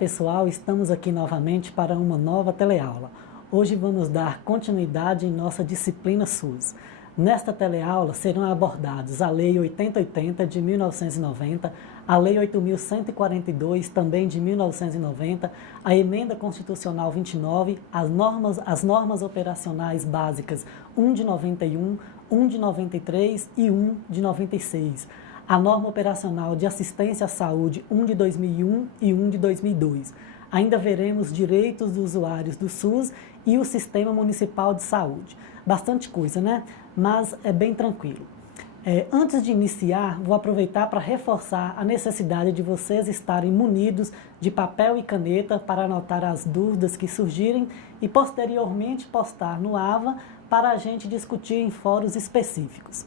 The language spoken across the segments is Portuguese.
pessoal, estamos aqui novamente para uma nova teleaula. Hoje vamos dar continuidade em nossa disciplina SUS. Nesta teleaula serão abordados a Lei 8080 de 1990, a Lei 8.142 também de 1990, a Emenda Constitucional 29, as normas operacionais básicas 1 de 91, 1 de 93 e 1 de 96. A norma operacional de assistência à saúde 1 de 2001 e 1 de 2002. Ainda veremos direitos dos usuários do SUS e o Sistema Municipal de Saúde. Bastante coisa, né? Mas é bem tranquilo. Antes de iniciar, vou aproveitar para reforçar a necessidade de vocês estarem munidos de papel e caneta para anotar as dúvidas que surgirem e posteriormente postar no AVA para a gente discutir em fóruns específicos.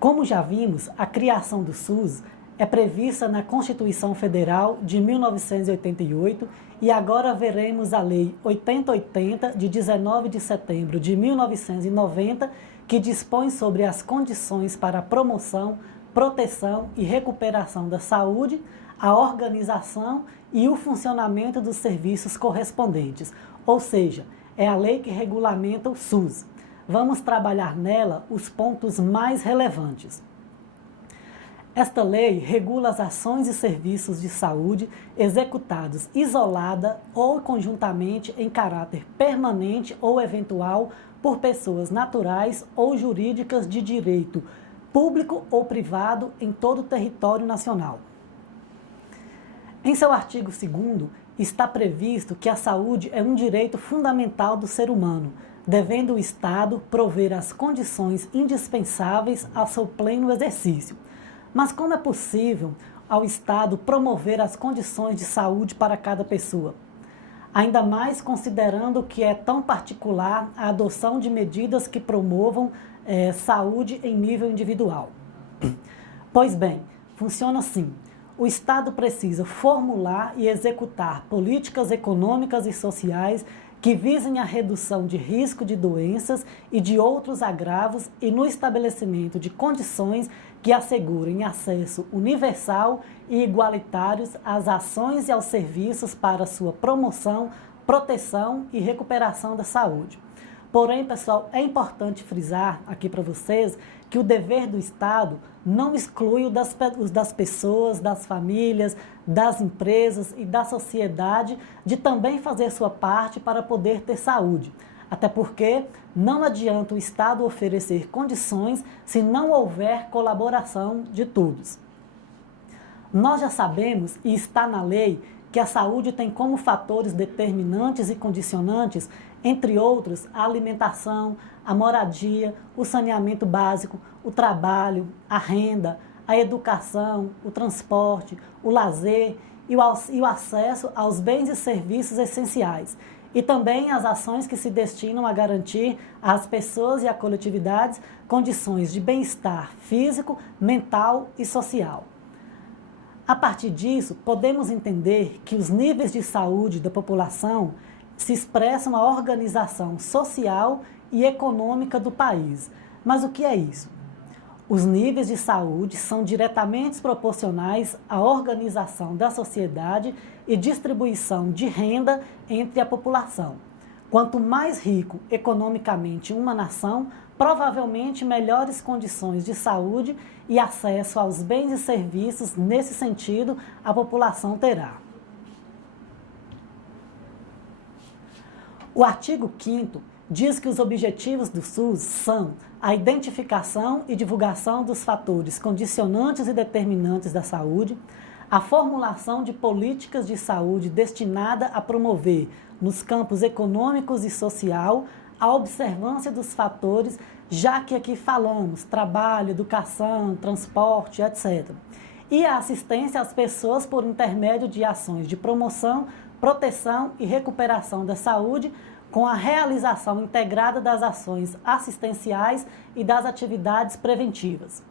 Como já vimos, a criação do SUS é prevista na Constituição Federal de 1988 e agora veremos a Lei 8080 de 19 de setembro de 1990, que dispõe sobre as condições para a promoção, proteção e recuperação da saúde, a organização e o funcionamento dos serviços correspondentes, ou seja, é a lei que regulamenta o SUS. Vamos trabalhar nela os pontos mais relevantes. Esta lei regula as ações e serviços de saúde executados isolada ou conjuntamente em caráter permanente ou eventual por pessoas naturais ou jurídicas de direito público ou privado em todo o território nacional. Em seu artigo 2º, está previsto que a saúde é um direito fundamental do ser humano, devendo o Estado prover as condições indispensáveis ao seu pleno exercício. Mas como é possível ao Estado promover as condições de saúde para cada pessoa? Ainda mais considerando que é tão particular a adoção de medidas que promovam saúde em nível individual. Pois bem, funciona assim. O Estado precisa formular e executar políticas econômicas e sociais que visem a redução de risco de doenças e de outros agravos e no estabelecimento de condições que assegurem acesso universal e igualitários às ações e aos serviços para sua promoção, proteção e recuperação da saúde. Porém, pessoal, é importante frisar aqui para vocês que o dever do Estado não exclui o das pessoas, das famílias, das empresas e da sociedade de também fazer sua parte para poder ter saúde. Até porque não adianta o Estado oferecer condições se não houver colaboração de todos. Nós já sabemos, e está na lei, que a saúde tem como fatores determinantes e condicionantes, entre outros, a alimentação, a moradia, o saneamento básico, o trabalho, a renda, a educação, o transporte, o lazer e o acesso aos bens e serviços essenciais, e também as ações que se destinam a garantir às pessoas e à coletividades condições de bem-estar físico, mental e social. A partir disso, podemos entender que os níveis de saúde da população se expressam na organização social e econômica do país. Mas o que é isso? Os níveis de saúde são diretamente proporcionais à organização da sociedade e distribuição de renda entre a população. Quanto mais rico economicamente uma nação, provavelmente melhores condições de saúde e acesso aos bens e serviços nesse sentido a população terá. O artigo 5º diz que os objetivos do SUS são a identificação e divulgação dos fatores condicionantes e determinantes da saúde, a formulação de políticas de saúde destinada a promover, nos campos econômicos e social, a observância dos fatores, já que aqui falamos trabalho, educação, transporte, etc. E a assistência às pessoas por intermédio de ações de promoção, proteção e recuperação da saúde, com a realização integrada das ações assistenciais e das atividades preventivas.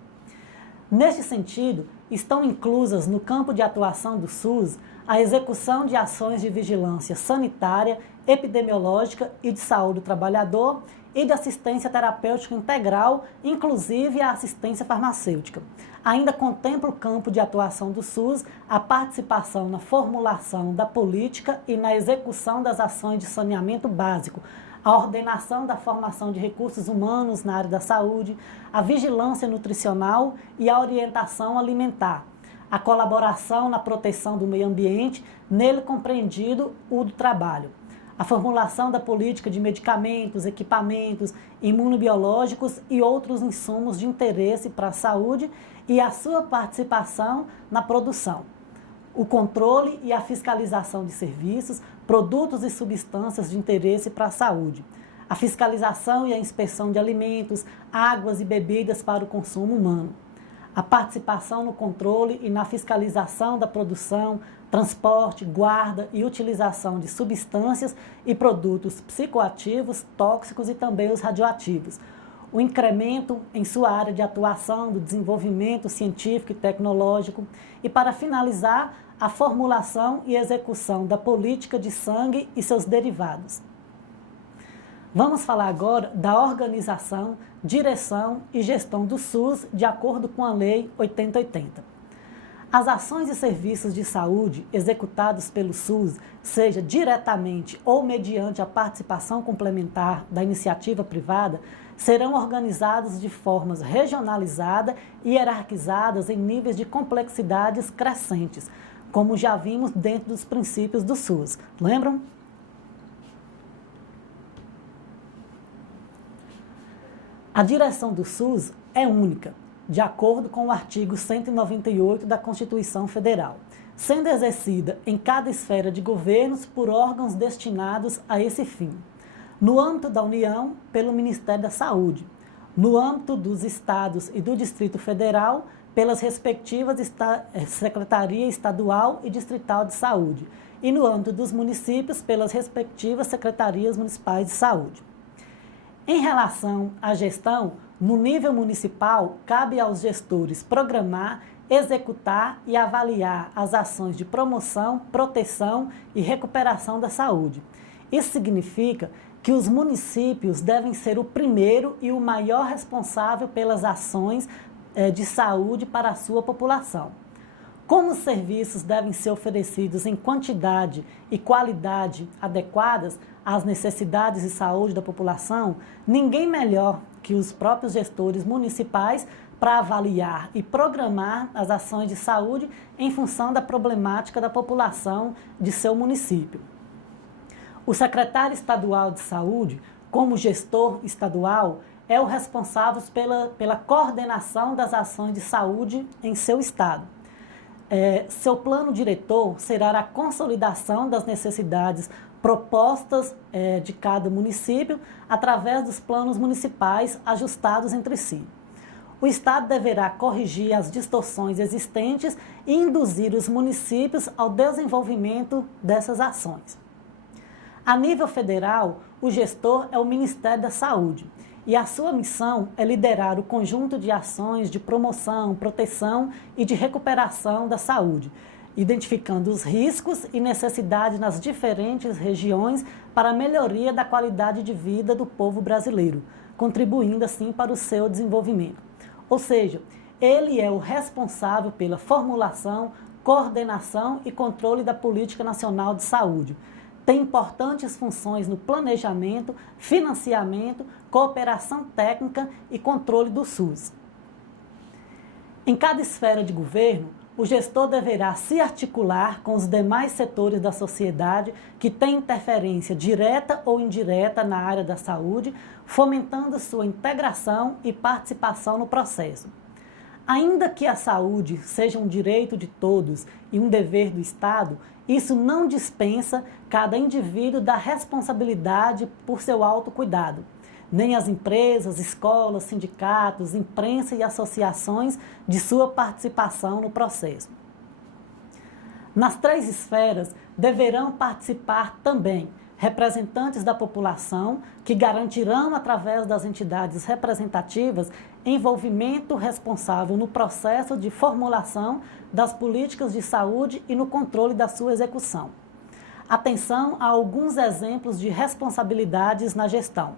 Neste sentido, estão inclusas no campo de atuação do SUS a execução de ações de vigilância sanitária, epidemiológica e de saúde do trabalhador e de assistência terapêutica integral, inclusive a assistência farmacêutica, ainda contempla o campo de atuação do SUS a participação na formulação da política e na execução das ações de saneamento básico, a ordenação da formação de recursos humanos na área da saúde, a vigilância nutricional e a orientação alimentar, a colaboração na proteção do meio ambiente, nele compreendido o do trabalho, a formulação da política de medicamentos, equipamentos, imunobiológicos e outros insumos de interesse para a saúde e a sua participação na produção, o controle e a fiscalização de serviços, produtos e substâncias de interesse para a saúde, a fiscalização e a inspeção de alimentos, águas e bebidas para o consumo humano, a participação no controle e na fiscalização da produção, transporte, guarda e utilização de substâncias e produtos psicoativos, tóxicos e também os radioativos, o incremento em sua área de atuação do desenvolvimento científico e tecnológico e, para finalizar, a formulação e execução da política de sangue e seus derivados. Vamos falar agora da organização, direção e gestão do SUS de acordo com a Lei 8080. As ações e serviços de saúde executados pelo SUS, seja diretamente ou mediante a participação complementar da iniciativa privada, serão organizados de formas regionalizadas e hierarquizadas em níveis de complexidades crescentes, como já vimos dentro dos princípios do SUS. Lembram? A direção do SUS é única, de acordo com o artigo 198 da Constituição Federal, sendo exercida em cada esfera de governos por órgãos destinados a esse fim. No âmbito da União, pelo Ministério da Saúde. No âmbito dos estados e do Distrito Federal, pelas respectivas Secretaria Estadual e Distrital de Saúde. E no âmbito dos municípios, pelas respectivas Secretarias Municipais de Saúde. Em relação à gestão, no nível municipal, cabe aos gestores programar, executar e avaliar as ações de promoção, proteção e recuperação da saúde. Isso significa que os municípios devem ser o primeiro e o maior responsável pelas ações de saúde para a sua população. Como os serviços devem ser oferecidos em quantidade e qualidade adequadas às necessidades de saúde da população, ninguém melhor que os próprios gestores municipais para avaliar e programar as ações de saúde em função da problemática da população de seu município. O secretário estadual de saúde, como gestor estadual, é o responsável pela coordenação das ações de saúde em seu estado. Seu plano diretor será a consolidação das necessidades propostas de cada município através dos planos municipais ajustados entre si. O Estado deverá corrigir as distorções existentes e induzir os municípios ao desenvolvimento dessas ações. A nível federal, o gestor é o Ministério da Saúde e a sua missão é liderar o conjunto de ações de promoção, proteção e de recuperação da saúde, identificando os riscos e necessidades nas diferentes regiões para a melhoria da qualidade de vida do povo brasileiro, contribuindo assim para o seu desenvolvimento. Ou seja, ele é o responsável pela formulação, coordenação e controle da Política Nacional de Saúde. Tem importantes funções no planejamento, financiamento, cooperação técnica e controle do SUS. Em cada esfera de governo, o gestor deverá se articular com os demais setores da sociedade que têm interferência direta ou indireta na área da saúde, fomentando sua integração e participação no processo. Ainda que a saúde seja um direito de todos e um dever do Estado, isso não dispensa cada indivíduo da responsabilidade por seu autocuidado. Nem as empresas, escolas, sindicatos, imprensa e associações de sua participação no processo. Nas três esferas deverão participar também representantes da população que garantirão, através das entidades representativas, envolvimento responsável no processo de formulação das políticas de saúde e no controle da sua execução. Atenção a alguns exemplos de responsabilidades na gestão.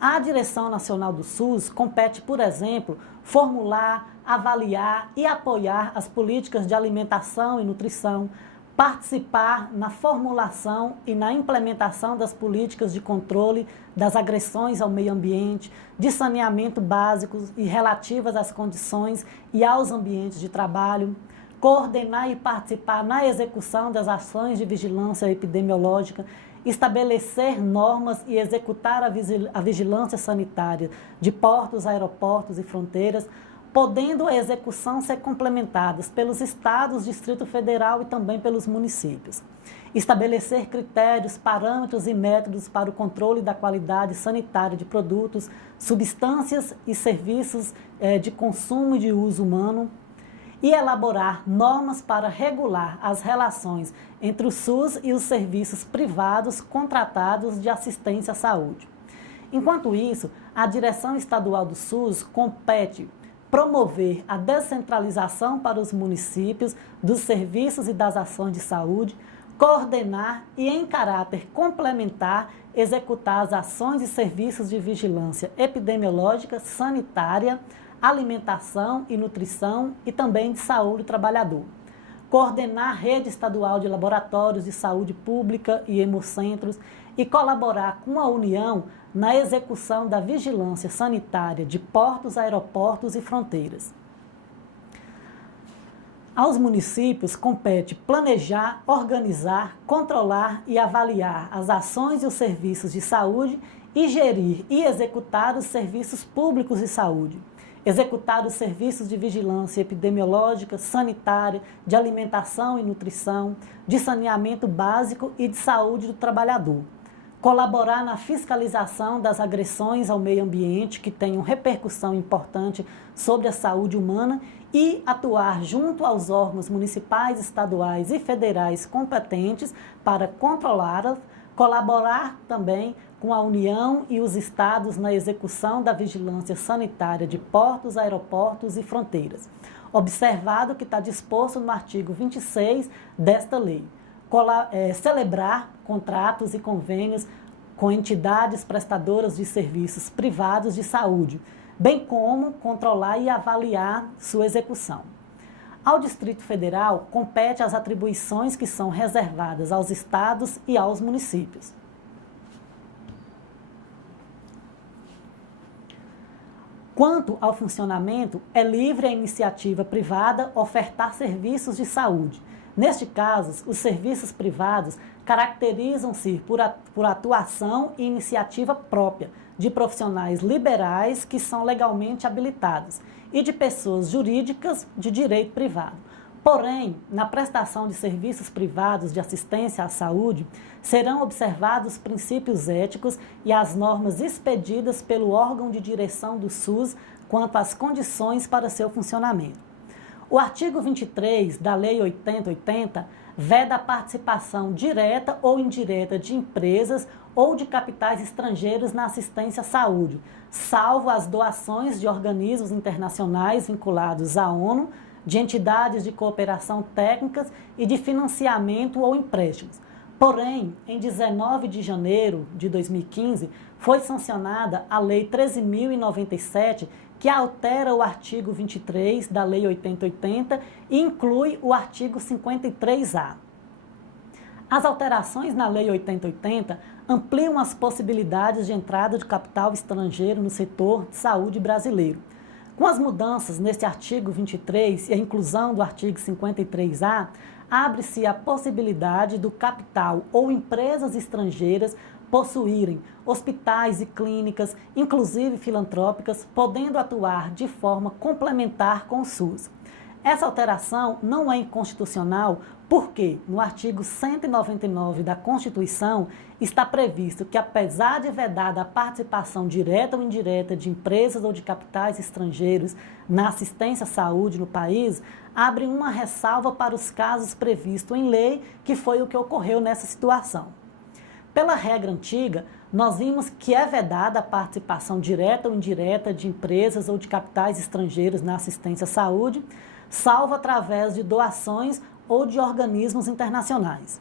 À Direção Nacional do SUS compete, por exemplo, formular, avaliar e apoiar as políticas de alimentação e nutrição, participar na formulação e na implementação das políticas de controle das agressões ao meio ambiente, de saneamento básicos e relativas às condições e aos ambientes de trabalho, coordenar e participar na execução das ações de vigilância epidemiológica, estabelecer normas e executar a vigilância sanitária de portos, aeroportos e fronteiras, podendo a execução ser complementadas pelos estados, Distrito Federal e também pelos municípios. Estabelecer critérios, parâmetros e métodos para o controle da qualidade sanitária de produtos, substâncias e serviços de consumo e de uso humano, e elaborar normas para regular as relações entre o SUS e os serviços privados contratados de assistência à saúde. Enquanto isso, a direção estadual do SUS compete promover a descentralização para os municípios dos serviços e das ações de saúde, coordenar e, em caráter complementar, executar as ações e serviços de vigilância epidemiológica, sanitária, alimentação e nutrição e também de saúde do trabalhador. Coordenar a rede estadual de laboratórios de saúde pública e hemocentros e colaborar com a União na execução da vigilância sanitária de portos, aeroportos e fronteiras. Aos municípios compete planejar, organizar, controlar e avaliar as ações e os serviços de saúde e gerir e executar os serviços públicos de saúde. Executar os serviços de vigilância epidemiológica, sanitária, de alimentação e nutrição, de saneamento básico e de saúde do trabalhador. Colaborar na fiscalização das agressões ao meio ambiente que tenham repercussão importante sobre a saúde humana e atuar junto aos órgãos municipais, estaduais e federais competentes para controlá-las, colaborar também com a União e os estados na execução da vigilância sanitária de portos, aeroportos e fronteiras, observado o que está disposto no artigo 26 desta lei. Celebrar contratos e convênios com entidades prestadoras de serviços privados de saúde, bem como controlar e avaliar sua execução. Ao Distrito Federal, compete as atribuições que são reservadas aos estados e aos municípios. Quanto ao funcionamento, é livre a iniciativa privada ofertar serviços de saúde. Neste caso, os serviços privados caracterizam-se por atuação e iniciativa própria de profissionais liberais que são legalmente habilitados e de pessoas jurídicas de direito privado. Porém, na prestação de serviços privados de assistência à saúde, serão observados princípios éticos e as normas expedidas pelo órgão de direção do SUS quanto às condições para seu funcionamento. O artigo 23 da Lei 8080 veda a participação direta ou indireta de empresas ou de capitais estrangeiros na assistência à saúde, salvo as doações de organismos internacionais vinculados à ONU, de entidades de cooperação técnicas e de financiamento ou empréstimos. Porém, em 19 de janeiro de 2015, foi sancionada a Lei 13.097, que altera o artigo 23 da Lei 8080 e inclui o artigo 53A. As alterações na Lei 8080 ampliam as possibilidades de entrada de capital estrangeiro no setor de saúde brasileiro. Com as mudanças neste artigo 23 e a inclusão do artigo 53A, abre-se a possibilidade do capital ou empresas estrangeiras possuírem hospitais e clínicas, inclusive filantrópicas, podendo atuar de forma complementar com o SUS. Essa alteração não é inconstitucional porque, no artigo 199 da Constituição, está previsto que, apesar de vedada a participação direta ou indireta de empresas ou de capitais estrangeiros na assistência à saúde no país, abre uma ressalva para os casos previstos em lei, que foi o que ocorreu nessa situação. Pela regra antiga, nós vimos que é vedada a participação direta ou indireta de empresas ou de capitais estrangeiros na assistência à saúde, salvo através de doações ou de organismos internacionais.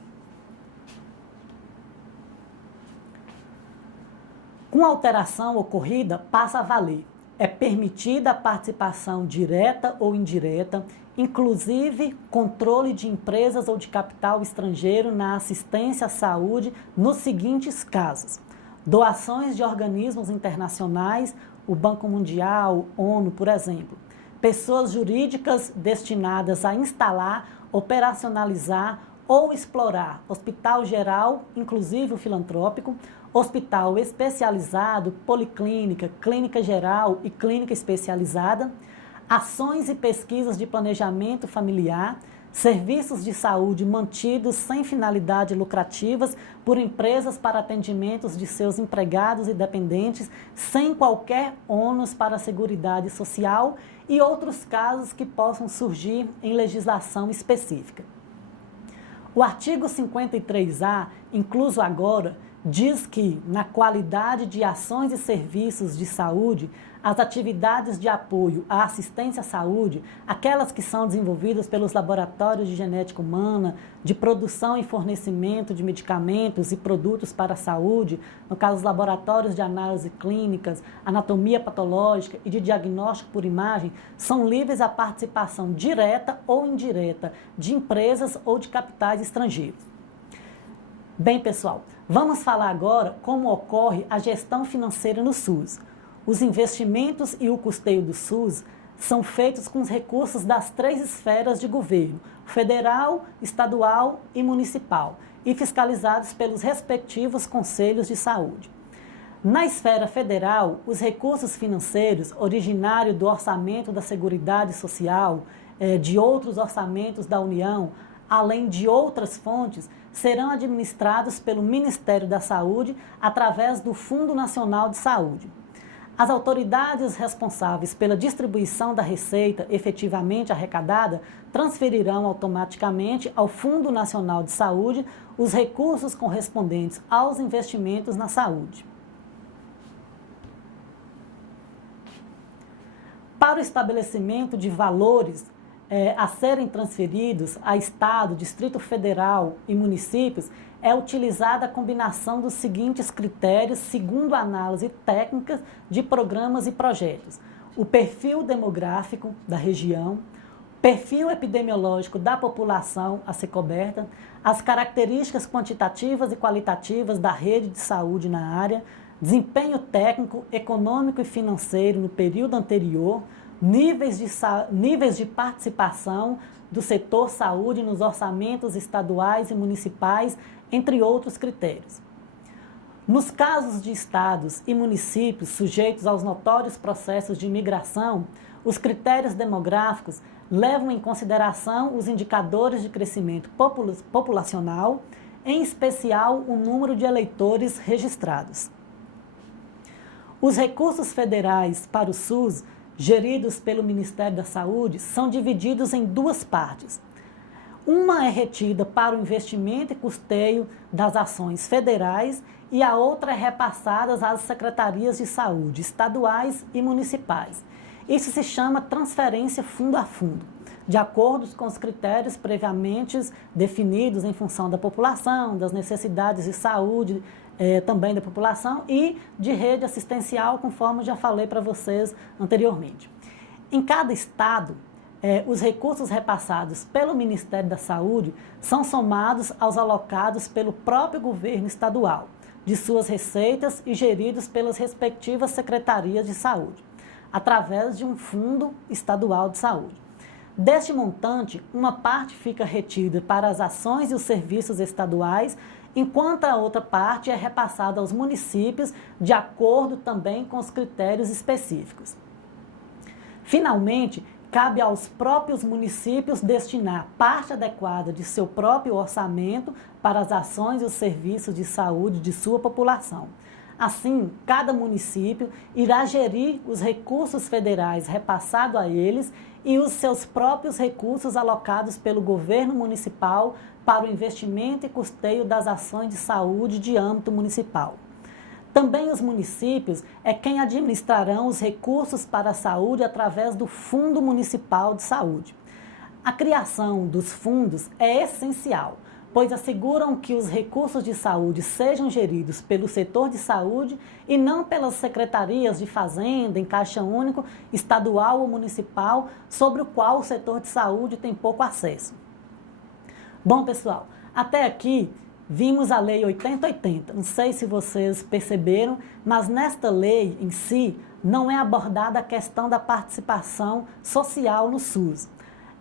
Com Com a alteração ocorrida, passa a valer. É permitida a participação direta ou indireta, inclusive controle de empresas ou de capital estrangeiro na assistência à saúde nos seguintes casos: doações de organismos internacionais, o Banco Mundial, ONU, por exemplo. Pessoas jurídicas destinadas a instalar, operacionalizar ou explorar hospital geral, inclusive o filantrópico, hospital especializado, policlínica, clínica geral e clínica especializada, ações e pesquisas de planejamento familiar, serviços de saúde mantidos sem finalidade lucrativas por empresas para atendimentos de seus empregados e dependentes, sem qualquer ônus para a Seguridade Social e outros casos que possam surgir em legislação específica. O artigo 53A, incluso agora, diz que, na qualidade de ações e serviços de saúde, as atividades de apoio à assistência à saúde, aquelas que são desenvolvidas pelos laboratórios de genética humana, de produção e fornecimento de medicamentos e produtos para a saúde, no caso os laboratórios de análise clínicas, anatomia patológica e de diagnóstico por imagem, são livres à participação direta ou indireta de empresas ou de capitais estrangeiros. Bem, pessoal, vamos falar agora como ocorre a gestão financeira no SUS. Os investimentos e o custeio do SUS são feitos com os recursos das 3 esferas de governo, federal, estadual e municipal, e fiscalizados pelos respectivos conselhos de saúde. Na esfera federal, os recursos financeiros, originários do orçamento da Seguridade Social, de outros orçamentos da União, além de outras fontes, serão administrados pelo Ministério da Saúde através do Fundo Nacional de Saúde. As autoridades responsáveis pela distribuição da receita efetivamente arrecadada transferirão automaticamente ao Fundo Nacional de Saúde os recursos correspondentes aos investimentos na saúde. Para o estabelecimento de valores a serem transferidos a Estado, Distrito Federal e municípios, é utilizada a combinação dos seguintes critérios segundo a análise técnica de programas e projetos: o perfil demográfico da região, perfil epidemiológico da população a ser coberta, as características quantitativas e qualitativas da rede de saúde na área, desempenho técnico, econômico e financeiro no período anterior, níveis de participação do setor saúde nos orçamentos estaduais e municipais, entre outros critérios. Nos casos de estados e municípios sujeitos aos notórios processos de migração, os critérios demográficos levam em consideração os indicadores de crescimento populacional, em especial o número de eleitores registrados. Os recursos federais para o SUS, geridos pelo Ministério da Saúde, são divididos em 2 partes. Uma é retida para o investimento e custeio das ações federais e a outra é repassada às secretarias de saúde estaduais e municipais. Isso se chama transferência fundo a fundo, de acordo com os critérios previamente definidos em função da população, das necessidades de saúde também da população e de rede assistencial, conforme já falei para vocês anteriormente. Em cada estado, os recursos repassados pelo Ministério da Saúde são somados aos alocados pelo próprio governo estadual, de suas receitas e geridos pelas respectivas secretarias de saúde, através de um fundo estadual de saúde. Deste montante, uma parte fica retida para as ações e os serviços estaduais, enquanto a outra parte é repassada aos municípios, de acordo também com os critérios específicos. Finalmente, cabe aos próprios municípios destinar parte adequada de seu próprio orçamento para as ações e os serviços de saúde de sua população. Assim, cada município irá gerir os recursos federais repassados a eles e os seus próprios recursos alocados pelo governo municipal para o investimento e custeio das ações de saúde de âmbito municipal. Também os municípios é quem administrarão os recursos para a saúde através do Fundo Municipal de Saúde. A criação dos fundos é essencial, pois asseguram que os recursos de saúde sejam geridos pelo setor de saúde e não pelas secretarias de fazenda, em caixa único, estadual ou municipal, sobre o qual o setor de saúde tem pouco acesso. Bom, pessoal, até aqui vimos a Lei 8080. Não sei se vocês perceberam, mas nesta lei em si não é abordada a questão da participação social no SUS.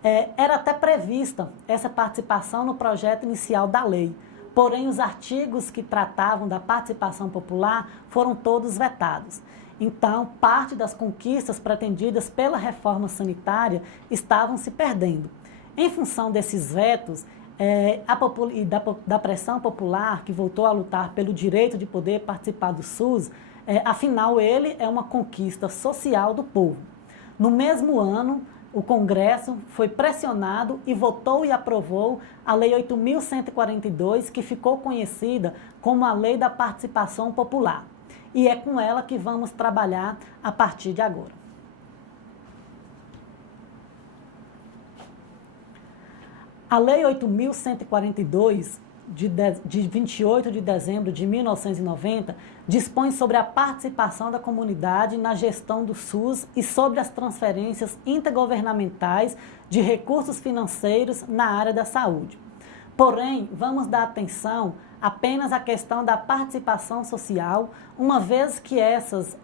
Era até prevista essa participação no projeto inicial da lei, porém os artigos que tratavam da participação popular foram todos vetados. Então, parte das conquistas pretendidas pela reforma sanitária estavam se perdendo. Em função desses vetos e da pressão popular que voltou a lutar pelo direito de poder participar do SUS, afinal ele é uma conquista social do povo. No mesmo ano, o Congresso foi pressionado e votou e aprovou a Lei 8.142, que ficou conhecida como a Lei da Participação Popular. E é com ela que vamos trabalhar a partir de agora. A Lei 8.142, de 28 de dezembro de 1990, dispõe sobre a participação da comunidade na gestão do SUS e sobre as transferências intergovernamentais de recursos financeiros na área da saúde. Porém, vamos dar atenção apenas à questão da participação social, uma vez que essas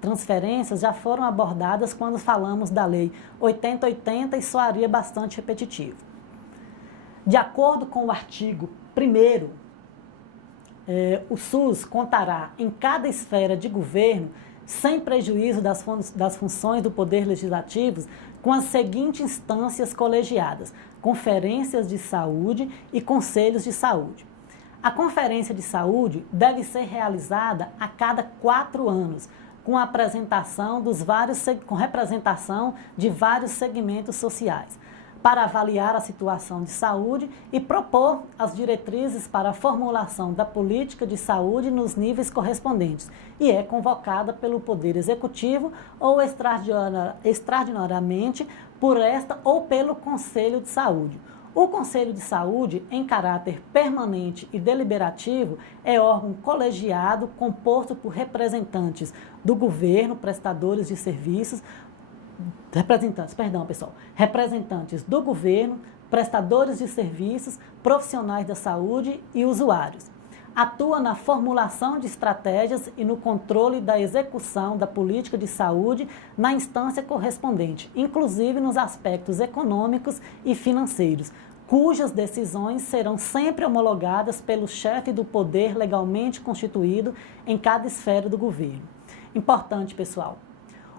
transferências já foram abordadas quando falamos da Lei 8080 e soaria bastante repetitivo. De acordo com o artigo 1º, o SUS contará em cada esfera de governo, sem prejuízo das funções do Poder Legislativo, com as seguintes instâncias colegiadas: conferências de saúde e conselhos de saúde. A conferência de saúde deve ser realizada a cada 4 anos, com apresentação com representação de vários segmentos sociais, para avaliar a situação de saúde e propor as diretrizes para a formulação da política de saúde nos níveis correspondentes, e é convocada pelo Poder Executivo ou extraordinariamente por esta ou pelo Conselho de Saúde. O Conselho de Saúde, em caráter permanente e deliberativo, é órgão colegiado composto por representantes do governo, prestadores de serviços, representantes do governo, prestadores de serviços, profissionais da saúde e usuários. Atua na formulação de estratégias e no controle da execução da política de saúde na instância correspondente, inclusive nos aspectos econômicos e financeiros, cujas decisões serão sempre homologadas pelo chefe do poder legalmente constituído em cada esfera do governo. Importante, pessoal.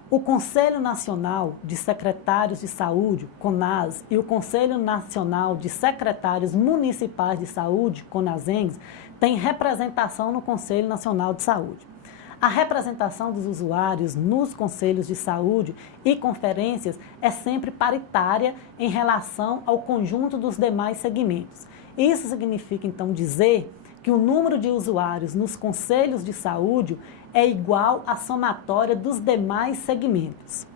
O Conselho Nacional de Secretários de Saúde, CONAS, e o Conselho Nacional de Secretários Municipais de Saúde, CONASENS, têm representação no Conselho Nacional de Saúde. A representação dos usuários nos conselhos de saúde e conferências é sempre paritária em relação ao conjunto dos demais segmentos. Isso significa, então, dizer que o número de usuários nos conselhos de saúde é igual à somatória dos demais segmentos.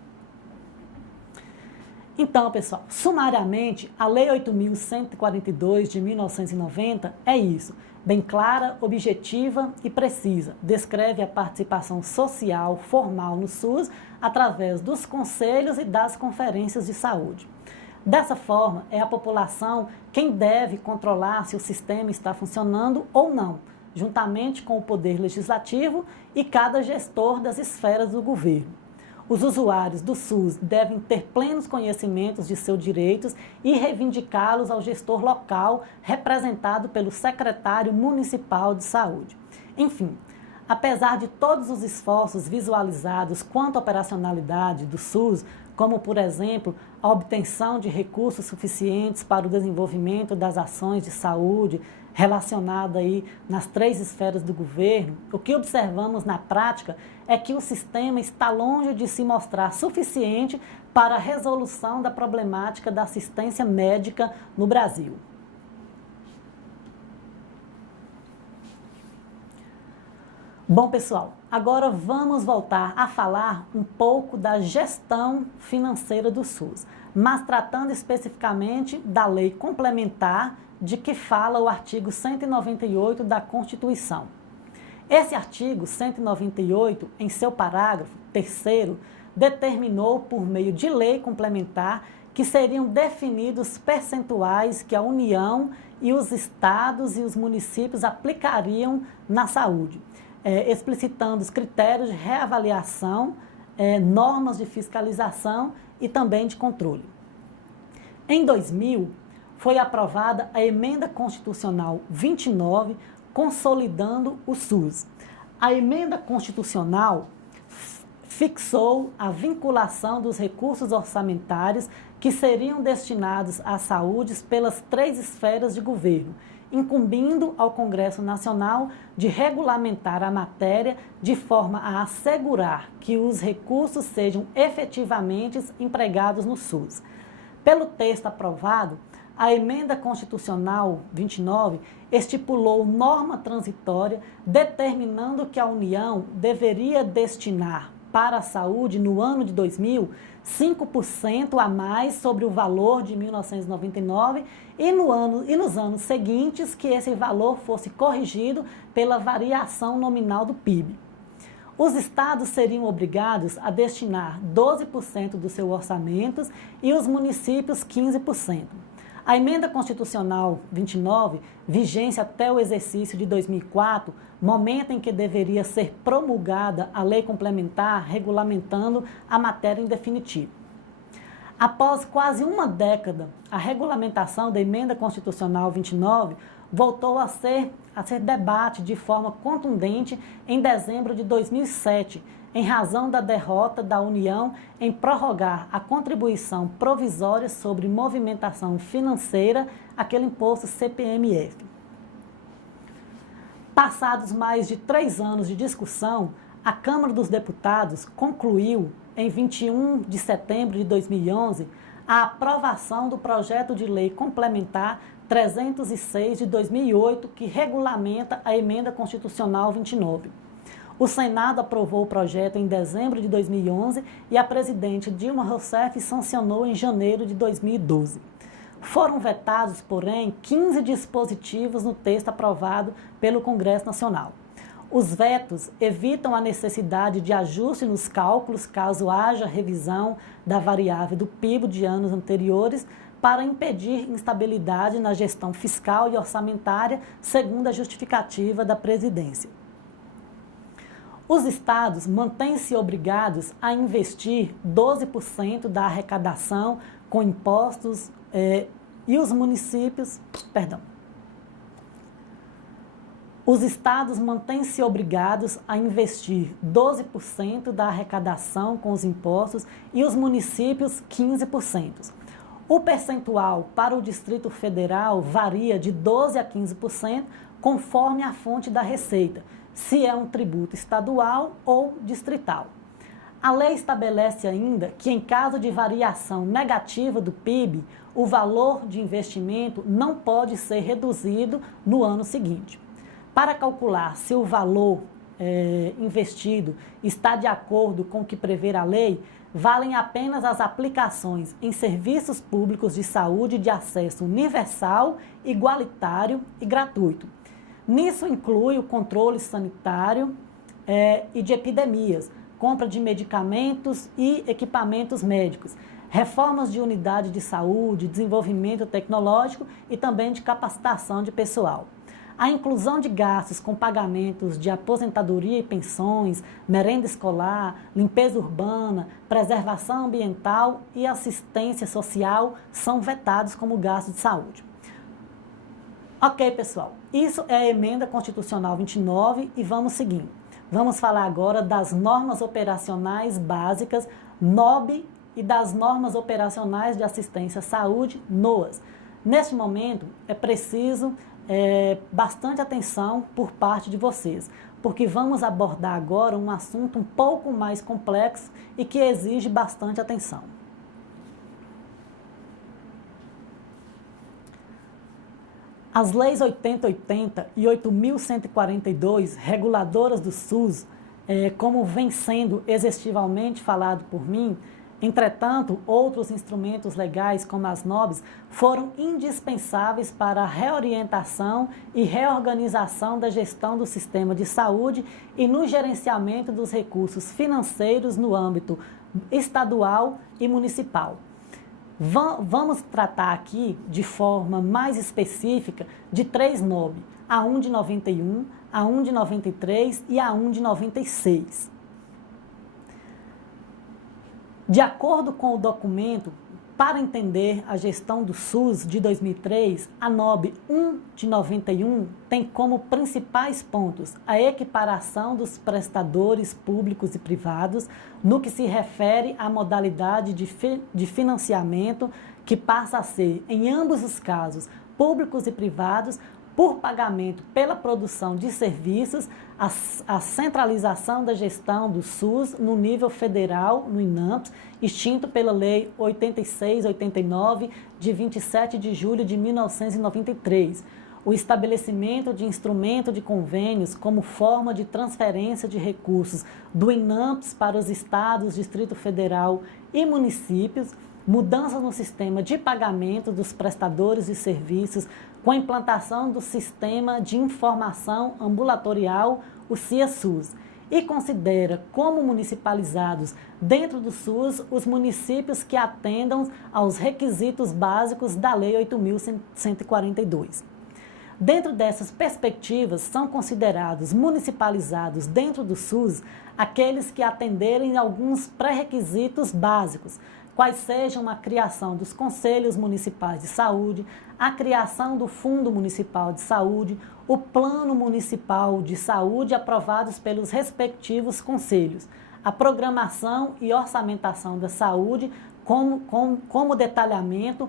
Então, pessoal, sumariamente, a Lei 8.142 de 1990 é isso, bem clara, objetiva e precisa. Descreve a participação social formal no SUS através dos conselhos e das conferências de saúde. Dessa forma, é a população quem deve controlar se o sistema está funcionando ou não, juntamente com o Poder Legislativo e cada gestor das esferas do governo. Os usuários do SUS devem ter plenos conhecimentos de seus direitos e reivindicá-los ao gestor local, representado pelo secretário municipal de saúde. Enfim, apesar de todos os esforços visualizados quanto à operacionalidade do SUS, como, por exemplo, a obtenção de recursos suficientes para o desenvolvimento das ações de saúde relacionada aí nas 3 esferas do governo, o que observamos na prática é que o sistema está longe de se mostrar suficiente para a resolução da problemática da assistência médica no Brasil. Bom, pessoal, agora vamos voltar a falar um pouco da gestão financeira do SUS. mas tratando especificamente da lei complementar de que fala o artigo 198 da Constituição. Esse artigo 198, em seu parágrafo 3º, determinou, por meio de lei complementar, que seriam definidos percentuais que a União e os estados e os municípios aplicariam na saúde, explicitando os critérios de reavaliação, normas de fiscalização e também de controle. Em 2000, foi aprovada a Emenda Constitucional 29, consolidando o SUS. A Emenda Constitucional fixou a vinculação dos recursos orçamentários que seriam destinados à saúde pelas 3 esferas de governo, incumbindo ao Congresso Nacional de regulamentar a matéria de forma a assegurar que os recursos sejam efetivamente empregados no SUS. Pelo texto aprovado, a Emenda Constitucional 29 estipulou norma transitória determinando que a União deveria destinar para a saúde no ano de 2000 5% a mais sobre o valor de 1999 e nos anos seguintes que esse valor fosse corrigido pela variação nominal do PIB. Os estados seriam obrigados a destinar 12% dos seus orçamentos e os municípios 15%. A Emenda Constitucional 29, vigência até o exercício de 2004, momento em que deveria ser promulgada a lei complementar regulamentando a matéria em definitivo. Após quase uma década, a regulamentação da Emenda Constitucional 29 voltou a ser debate de forma contundente em dezembro de 2007, em razão da derrota da União em prorrogar a contribuição provisória sobre movimentação financeira, aquele imposto CPMF. Passados mais de 3 anos de discussão, a Câmara dos Deputados concluiu, em 21 de setembro de 2011, a aprovação do projeto de lei complementar 306 de 2008, que regulamenta a Emenda Constitucional 29. O Senado aprovou o projeto em dezembro de 2011 e a presidente Dilma Rousseff sancionou em janeiro de 2012. Foram vetados, porém, 15 dispositivos no texto aprovado pelo Congresso Nacional. Os vetos evitam a necessidade de ajuste nos cálculos caso haja revisão da variável do PIB de anos anteriores para impedir instabilidade na gestão fiscal e orçamentária, segundo a justificativa da presidência. Os estados mantêm-se obrigados a investir 12% da arrecadação com impostos e os municípios, Os estados mantêm-se obrigados a investir 12% da arrecadação com os impostos e os municípios 15%. O percentual para o Distrito Federal varia de 12% a 15%, conforme a fonte da receita, se é um tributo estadual ou distrital. A lei estabelece ainda que, em caso de variação negativa do PIB, o valor de investimento não pode ser reduzido no ano seguinte. Para calcular se o valor investido está de acordo com o que prevê a lei, valem apenas as aplicações em serviços públicos de saúde de acesso universal, igualitário e gratuito. Nisso inclui o controle sanitário e de epidemias, compra de medicamentos e equipamentos médicos, reformas de unidade de saúde, desenvolvimento tecnológico e também de capacitação de pessoal. A inclusão de gastos com pagamentos de aposentadoria e pensões, merenda escolar, limpeza urbana, preservação ambiental e assistência social são vetados como gastos de saúde. Ok, pessoal, isso é a Emenda Constitucional 29 e vamos seguindo. Vamos falar agora das normas operacionais básicas, NOB, e das normas operacionais de assistência à saúde, NOAS. Neste momento, é preciso bastante atenção por parte de vocês, porque vamos abordar agora um assunto um pouco mais complexo e que exige bastante atenção. As leis 8080 e 8.142, reguladoras do SUS, como vem sendo exaustivamente falado por mim, Entretanto, outros instrumentos legais, como as NOBs, foram indispensáveis para a reorientação e reorganização da gestão do sistema de saúde e no gerenciamento dos recursos financeiros no âmbito estadual e municipal. Vamos tratar aqui, de forma mais específica, de 3 NOB, a 1 de 91, a 1 de 93 e a 1 de 96. De acordo com o documento, para entender a gestão do SUS de 2003, a NOB 1 de 91 tem como principais pontos a equiparação dos prestadores públicos e privados no que se refere à modalidade de financiamento, que passa a ser, em ambos os casos, públicos e privados, por pagamento pela produção de serviços, a centralização da gestão do SUS no nível federal, no INAMPS, extinto pela Lei 8689, de 27 de julho de 1993. O estabelecimento de instrumento de convênios como forma de transferência de recursos do INAMPS para os estados, Distrito Federal e municípios, mudanças no sistema de pagamento dos prestadores de serviços com a implantação do Sistema de Informação Ambulatorial, o CIA-SUS, e considera como municipalizados dentro do SUS os municípios que atendam aos requisitos básicos da Lei 8.142. Dentro dessas perspectivas, são considerados municipalizados dentro do SUS aqueles que atenderem alguns pré-requisitos básicos, quais sejam a criação dos Conselhos Municipais de Saúde, a criação do Fundo Municipal de Saúde, o Plano Municipal de Saúde aprovados pelos respectivos conselhos, a programação e orçamentação da saúde, como detalhamento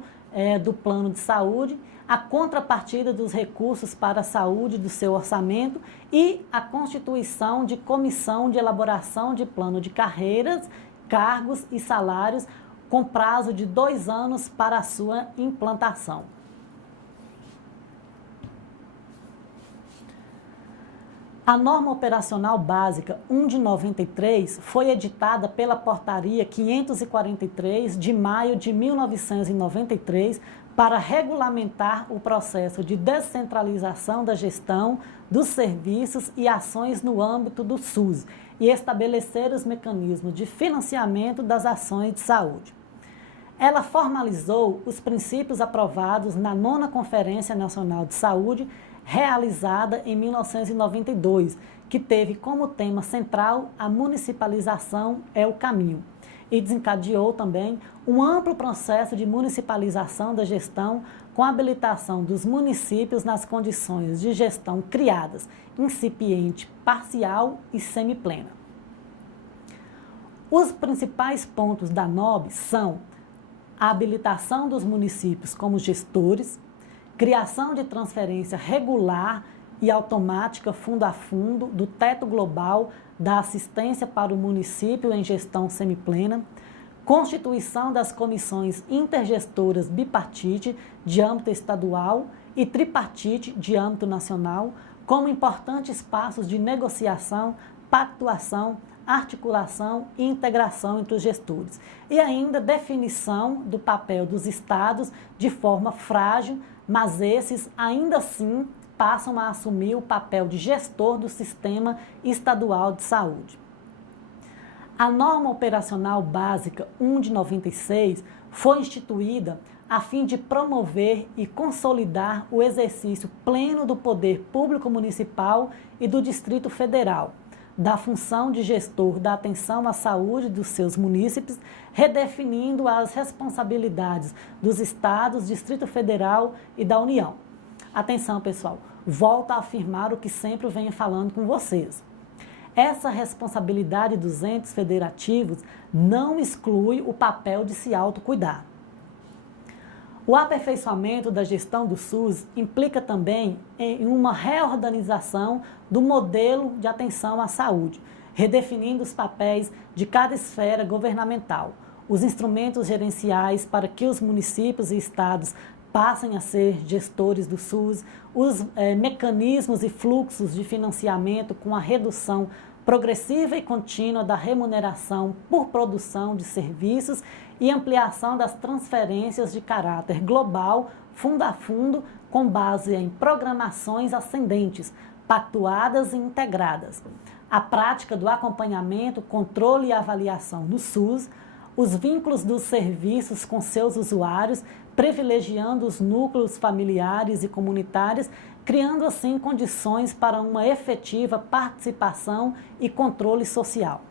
do plano de saúde, a contrapartida dos recursos para a saúde do seu orçamento e a constituição de comissão de elaboração de plano de carreiras, cargos e salários com prazo de 2 anos para a sua implantação. A norma operacional básica 1 de 93 foi editada pela Portaria 543 de maio de 1993 para regulamentar o processo de descentralização da gestão dos serviços e ações no âmbito do SUS e estabelecer os mecanismos de financiamento das ações de saúde. Ela formalizou os princípios aprovados na 9ª Conferência Nacional de Saúde, realizada em 1992, que teve como tema central a municipalização é o caminho, e desencadeou também um amplo processo de municipalização da gestão com a habilitação dos municípios nas condições de gestão criadas, incipiente, parcial e semiplena. Os principais pontos da NOB são a habilitação dos municípios como gestores, criação de transferência regular e automática fundo a fundo do teto global da assistência para o município em gestão semiplena, constituição das comissões intergestoras bipartite de âmbito estadual e tripartite de âmbito nacional, como importantes passos de negociação, pactuação, articulação e integração entre os gestores. E ainda definição do papel dos estados de forma frágil, mas esses ainda assim passam a assumir o papel de gestor do sistema estadual de saúde. A norma operacional básica 1 de 96 foi instituída a fim de promover e consolidar o exercício pleno do poder público municipal e do Distrito Federal, da função de gestor da atenção à saúde dos seus munícipes, redefinindo as responsabilidades dos estados, Distrito Federal e da União. Atenção, pessoal, volto a afirmar o que sempre venho falando com vocês. Essa responsabilidade dos entes federativos não exclui o papel de se autocuidar. O aperfeiçoamento da gestão do SUS implica também em uma reorganização do modelo de atenção à saúde, redefinindo os papéis de cada esfera governamental, os instrumentos gerenciais para que os municípios e estados passem a ser gestores do SUS, os mecanismos e fluxos de financiamento com a redução progressiva e contínua da remuneração por produção de serviços e ampliação das transferências de caráter global, fundo a fundo, com base em programações ascendentes, pactuadas e integradas. A prática do acompanhamento, controle e avaliação no SUS, os vínculos dos serviços com seus usuários, privilegiando os núcleos familiares e comunitários, criando assim condições para uma efetiva participação e controle social.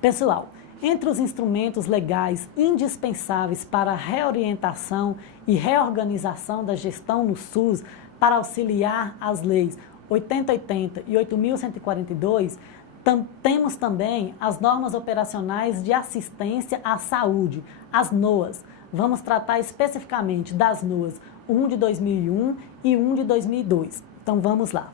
Pessoal, entre os instrumentos legais indispensáveis para a reorientação e reorganização da gestão no SUS para auxiliar as leis 8080 e 8.142, temos também as normas operacionais de assistência à saúde, as NOAS. Vamos tratar especificamente das NOAS 1 de 2001 e 1 de 2002. Então vamos lá.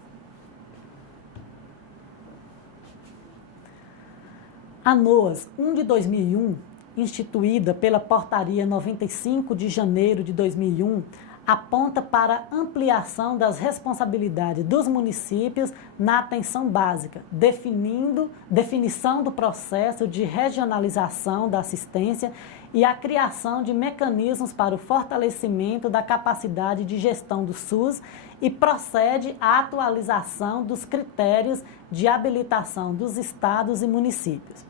A NOAS 1 de 2001, instituída pela Portaria 95 de janeiro de 2001, aponta para ampliação das responsabilidades dos municípios na atenção básica, definição do processo de regionalização da assistência e a criação de mecanismos para o fortalecimento da capacidade de gestão do SUS e procede à atualização dos critérios de habilitação dos estados e municípios.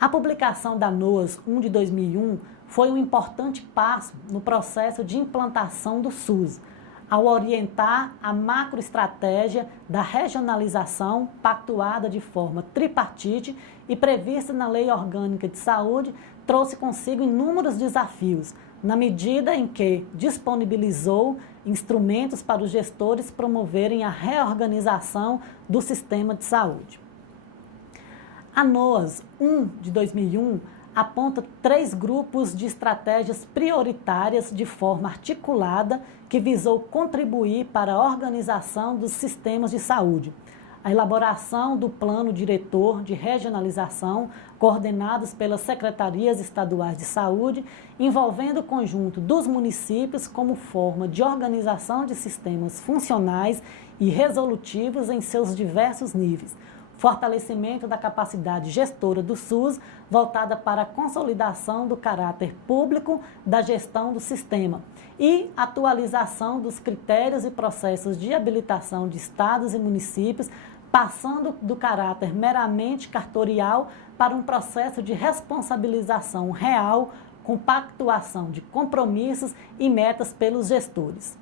A publicação da NOAS 1 de 2001 foi um importante passo no processo de implantação do SUS, ao orientar a macroestratégia da regionalização pactuada de forma tripartite e prevista na Lei Orgânica de Saúde, trouxe consigo inúmeros desafios, na medida em que disponibilizou instrumentos para os gestores promoverem a reorganização do sistema de saúde. A NOAS 1 de 2001 aponta 3 grupos de estratégias prioritárias de forma articulada que visou contribuir para a organização dos sistemas de saúde. A elaboração do plano diretor de regionalização, coordenados pelas secretarias estaduais de saúde, envolvendo o conjunto dos municípios como forma de organização de sistemas funcionais e resolutivos em seus diversos níveis. Fortalecimento da capacidade gestora do SUS, voltada para a consolidação do caráter público da gestão do sistema e atualização dos critérios e processos de habilitação de estados e municípios, passando do caráter meramente cartorial para um processo de responsabilização real, com pactuação de compromissos e metas pelos gestores.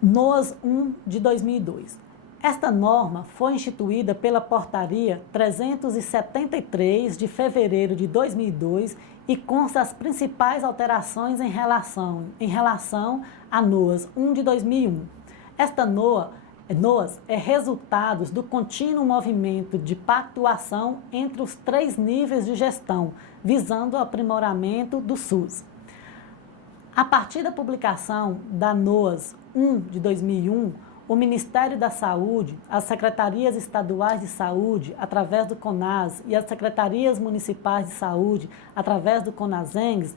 NOAS 1 de 2002. Esta norma foi instituída pela Portaria 373 de fevereiro de 2002 e consta as principais alterações em relação à NOAS 1 de 2001. Esta NOAS é resultado do contínuo movimento de pactuação entre os 3 níveis de gestão, visando o aprimoramento do SUS. A partir da publicação da NOAS 1 de 2001, o Ministério da Saúde, as secretarias estaduais de saúde, através do CONAS, e as secretarias municipais de saúde, através do CONASENGS,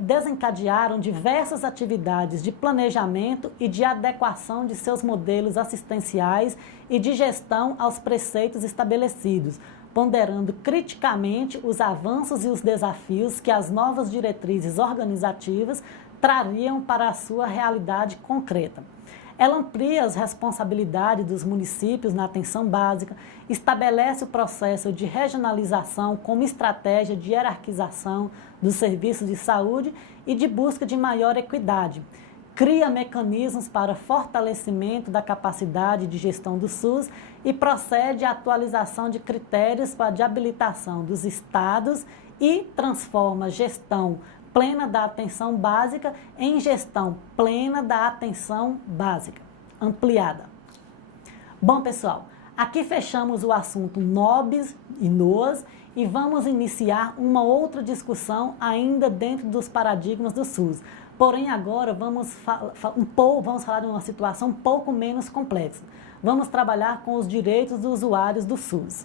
desencadearam diversas atividades de planejamento e de adequação de seus modelos assistenciais e de gestão aos preceitos estabelecidos, ponderando criticamente os avanços e os desafios que as novas diretrizes organizativas trariam para a sua realidade concreta. Ela amplia as responsabilidades dos municípios na atenção básica, estabelece o processo de regionalização como estratégia de hierarquização dos serviços de saúde e de busca de maior equidade, cria mecanismos para fortalecimento da capacidade de gestão do SUS e procede à atualização de critérios para a habilitação dos estados e transforma a gestão plena da atenção básica em gestão plena da atenção básica, ampliada. Bom, pessoal, aqui fechamos o assunto NOBs e NOAS e vamos iniciar uma outra discussão ainda dentro dos paradigmas do SUS. Porém, agora vamos falar de uma situação um pouco menos complexa. Vamos trabalhar com os direitos dos usuários do SUS.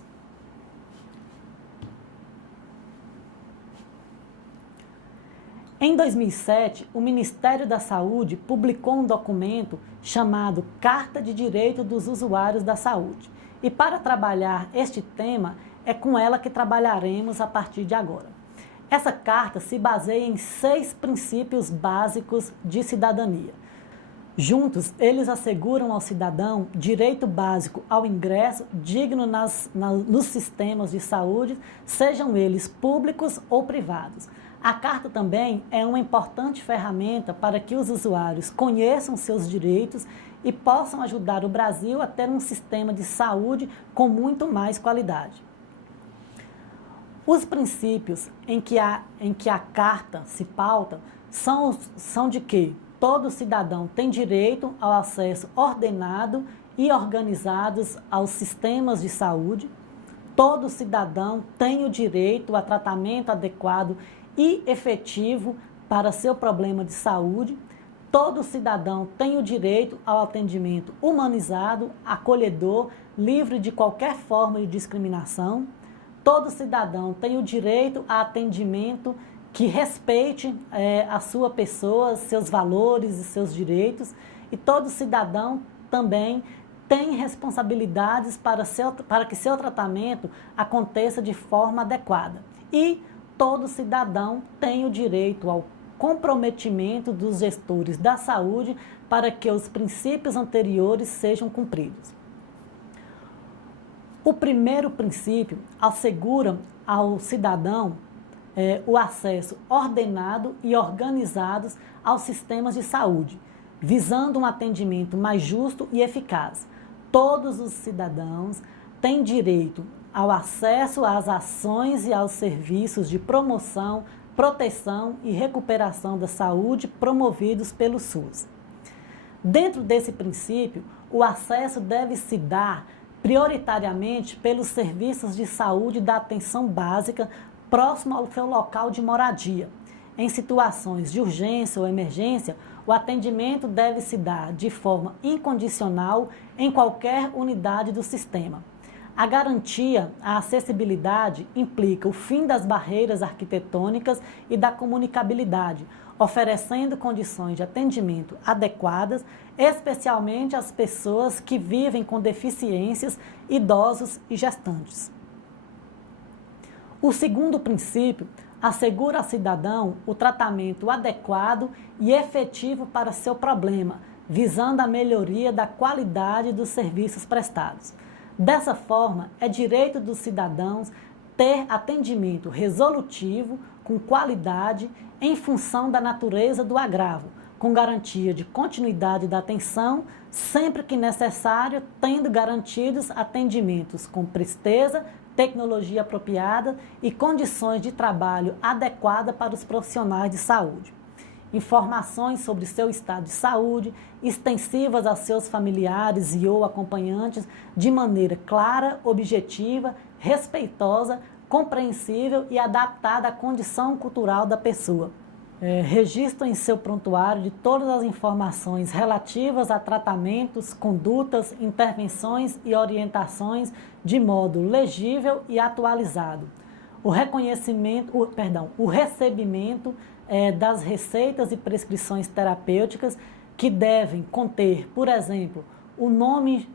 Em 2007, o Ministério da Saúde publicou um documento chamado Carta de Direito dos Usuários da Saúde. E para trabalhar este tema, é com ela que trabalharemos a partir de agora. Essa carta se baseia em 6 princípios básicos de cidadania. Juntos, eles asseguram ao cidadão direito básico ao ingresso digno nos sistemas de saúde, sejam eles públicos ou privados. A carta também é uma importante ferramenta para que os usuários conheçam seus direitos e possam ajudar o Brasil a ter um sistema de saúde com muito mais qualidade. Os princípios em que a carta se pauta são de que todo cidadão tem direito ao acesso ordenado e organizado aos sistemas de saúde, todo cidadão tem o direito a tratamento adequado e efetivo para seu problema de saúde, todo cidadão tem o direito ao atendimento humanizado, acolhedor, livre de qualquer forma de discriminação, todo cidadão tem o direito a atendimento que respeite a sua pessoa, seus valores e seus direitos, e todo cidadão também tem responsabilidades para que seu tratamento aconteça de forma adequada. E todo cidadão tem o direito ao comprometimento dos gestores da saúde para que os princípios anteriores sejam cumpridos. O primeiro princípio assegura ao cidadão o acesso ordenado e organizado aos sistemas de saúde, visando um atendimento mais justo e eficaz. Todos os cidadãos têm direito ao acesso às ações e aos serviços de promoção, proteção e recuperação da saúde promovidos pelo SUS. Dentro desse princípio, o acesso deve se dar prioritariamente pelos serviços de saúde da atenção básica próximo ao seu local de moradia. Em situações de urgência ou emergência, o atendimento deve se dar de forma incondicional em qualquer unidade do sistema. A garantia à acessibilidade implica o fim das barreiras arquitetônicas e da comunicabilidade, oferecendo condições de atendimento adequadas, especialmente às pessoas que vivem com deficiências, idosos e gestantes. O segundo princípio assegura ao cidadão o tratamento adequado e efetivo para seu problema, visando a melhoria da qualidade dos serviços prestados. Dessa forma, é direito dos cidadãos ter atendimento resolutivo, com qualidade, em função da natureza do agravo, com garantia de continuidade da atenção, sempre que necessário, tendo garantidos atendimentos com presteza, tecnologia apropriada e condições de trabalho adequadas para os profissionais de saúde. Informações sobre seu estado de saúde, extensivas a seus familiares e ou acompanhantes, de maneira clara, objetiva, respeitosa, compreensível e adaptada à condição cultural da pessoa. Registro em seu prontuário de todas as informações relativas a tratamentos, condutas, intervenções e orientações de modo legível e atualizado. O recebimento das receitas e prescrições terapêuticas que devem conter, por exemplo, o nome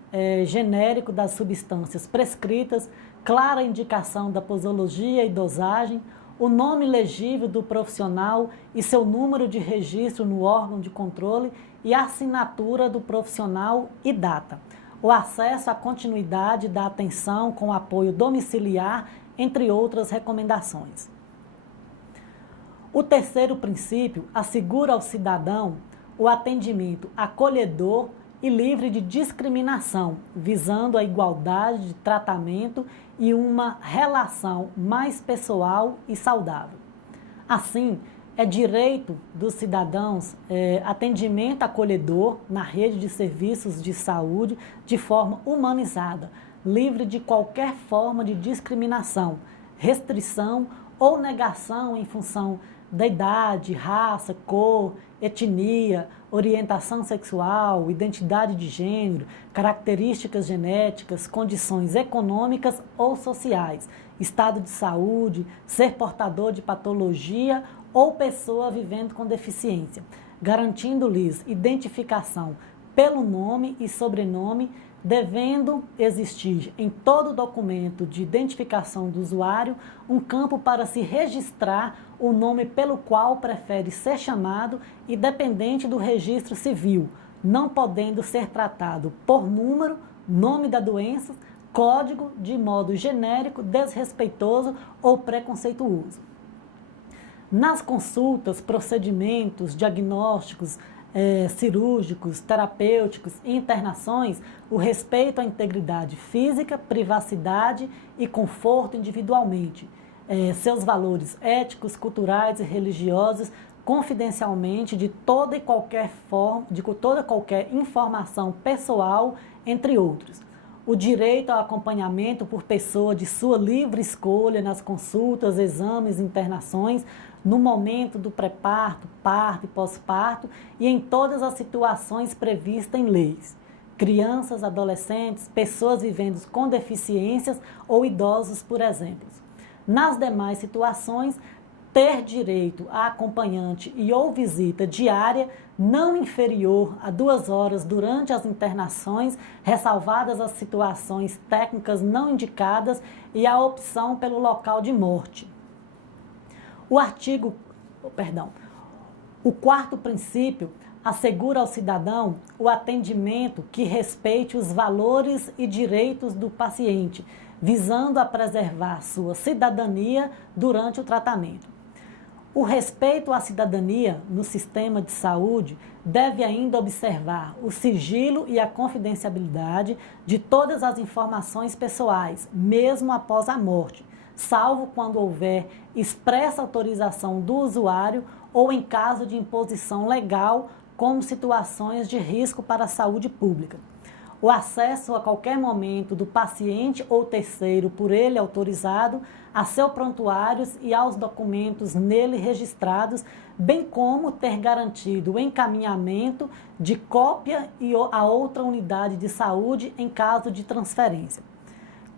genérico das substâncias prescritas, clara indicação da posologia e dosagem, o nome legível do profissional e seu número de registro no órgão de controle e a assinatura do profissional e data. O acesso à continuidade da atenção com apoio domiciliar, entre outras recomendações. O terceiro princípio assegura ao cidadão o atendimento acolhedor e livre de discriminação, visando a igualdade de tratamento e uma relação mais pessoal e saudável. Assim, é direito dos cidadãos atendimento acolhedor na rede de serviços de saúde de forma humanizada, livre de qualquer forma de discriminação, restrição ou negação em função da idade, raça, cor, etnia, orientação sexual, identidade de gênero, características genéticas, condições econômicas ou sociais, estado de saúde, ser portador de patologia ou pessoa vivendo com deficiência, garantindo-lhes identificação pelo nome e sobrenome, devendo existir em todo documento de identificação do usuário um campo para se registrar o nome pelo qual prefere ser chamado, independente do registro civil, não podendo ser tratado por número, nome da doença, código, de modo genérico, desrespeitoso ou preconceituoso. Nas consultas, procedimentos, diagnósticos, cirúrgicos, terapêuticos e internações, o respeito à integridade física, privacidade e conforto individualmente, seus valores éticos, culturais e religiosos, confidencialmente de toda e qualquer forma, de toda e qualquer informação pessoal, entre outros. O direito ao acompanhamento por pessoa de sua livre escolha nas consultas, exames, internações, no momento do pré-parto, parto e pós-parto e em todas as situações previstas em leis. Crianças, adolescentes, pessoas vivendo com deficiências ou idosos, por exemplo. Nas demais situações, ter direito a acompanhante e ou visita diária não inferior a 2 horas durante as internações, ressalvadas as situações técnicas não indicadas e a opção pelo local de morte. O quarto princípio assegura ao cidadão o atendimento que respeite os valores e direitos do paciente, visando a preservar sua cidadania durante o tratamento. O respeito à cidadania no sistema de saúde deve ainda observar o sigilo e a confidencialidade de todas as informações pessoais, mesmo após a morte, salvo quando houver expressa autorização do usuário ou em caso de imposição legal, como situações de risco para a saúde pública. O acesso a qualquer momento do paciente ou terceiro por ele autorizado a seus prontuários e aos documentos nele registrados, bem como ter garantido o encaminhamento de cópia a outra unidade de saúde em caso de transferência.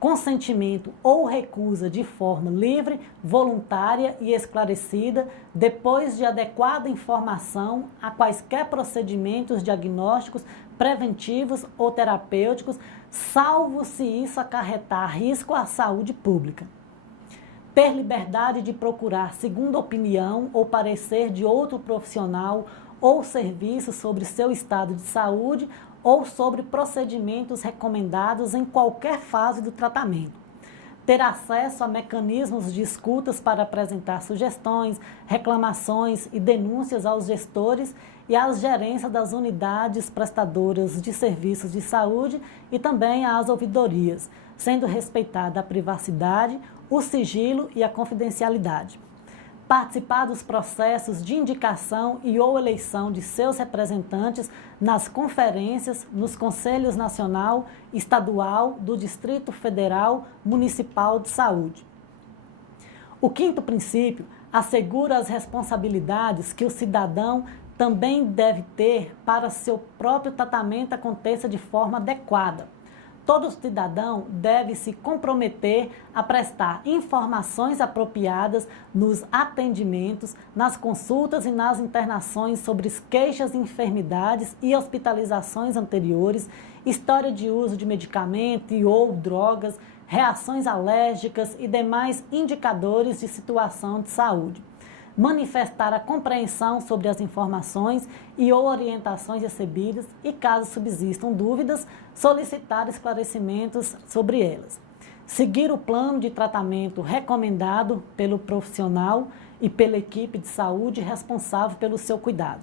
Consentimento ou recusa de forma livre, voluntária e esclarecida, depois de adequada informação a quaisquer procedimentos diagnósticos, preventivos ou terapêuticos, salvo se isso acarretar risco à saúde pública. Ter liberdade de procurar segunda opinião ou parecer de outro profissional ou serviço sobre seu estado de saúde ou sobre procedimentos recomendados em qualquer fase do tratamento. Ter acesso a mecanismos de escutas para apresentar sugestões, reclamações e denúncias aos gestores e às gerências das unidades prestadoras de serviços de saúde e também às ouvidorias, sendo respeitada a privacidade, o sigilo e a confidencialidade. Participar dos processos de indicação e ou eleição de seus representantes nas conferências, nos Conselhos Nacional, Estadual, do Distrito Federal, Municipal de Saúde. O quinto princípio assegura as responsabilidades que o cidadão também deve ter para seu próprio tratamento aconteça de forma adequada. Todo cidadão deve se comprometer a prestar informações apropriadas nos atendimentos, nas consultas e nas internações sobre queixas e enfermidades e hospitalizações anteriores, história de uso de medicamento e ou drogas, reações alérgicas e demais indicadores de situação de saúde. Manifestar a compreensão sobre as informações e ou orientações recebidas e, caso subsistam dúvidas, solicitar esclarecimentos sobre elas. Seguir o plano de tratamento recomendado pelo profissional e pela equipe de saúde responsável pelo seu cuidado.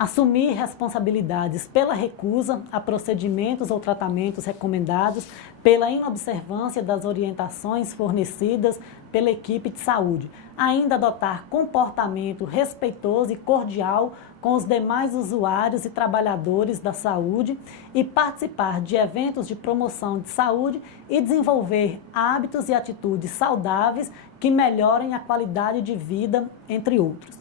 assumir responsabilidades pela recusa a procedimentos ou tratamentos recomendados, pela inobservância das orientações fornecidas pela equipe de saúde, ainda adotar comportamento respeitoso e cordial com os demais usuários e trabalhadores da saúde e participar de eventos de promoção de saúde e desenvolver hábitos e atitudes saudáveis que melhorem a qualidade de vida, entre outros.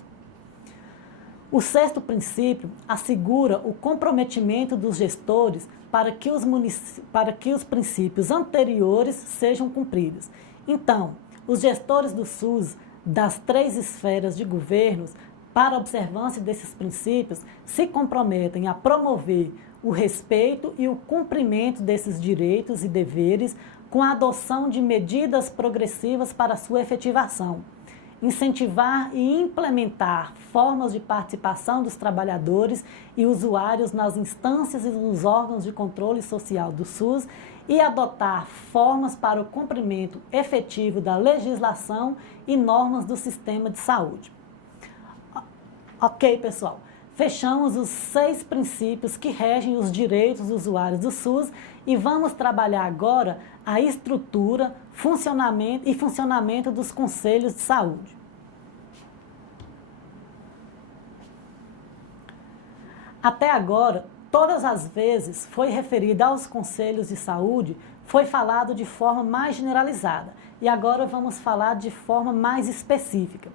O sexto princípio assegura o comprometimento dos gestores para que os princípios anteriores sejam cumpridos. Então, os gestores do SUS das 3 esferas de governos, para a observância desses princípios, se comprometem a promover o respeito e o cumprimento desses direitos e deveres com a adoção de medidas progressivas para sua efetivação. Incentivar e implementar formas de participação dos trabalhadores e usuários nas instâncias e nos órgãos de controle social do SUS e adotar formas para o cumprimento efetivo da legislação e normas do sistema de saúde. Ok, pessoal? Fechamos os 6 princípios que regem os direitos dos usuários do SUS e vamos trabalhar agora a estrutura, funcionamento dos conselhos de saúde. Até agora, todas as vezes foi referida aos conselhos de saúde, foi falado de forma mais generalizada e agora vamos falar de forma mais específica.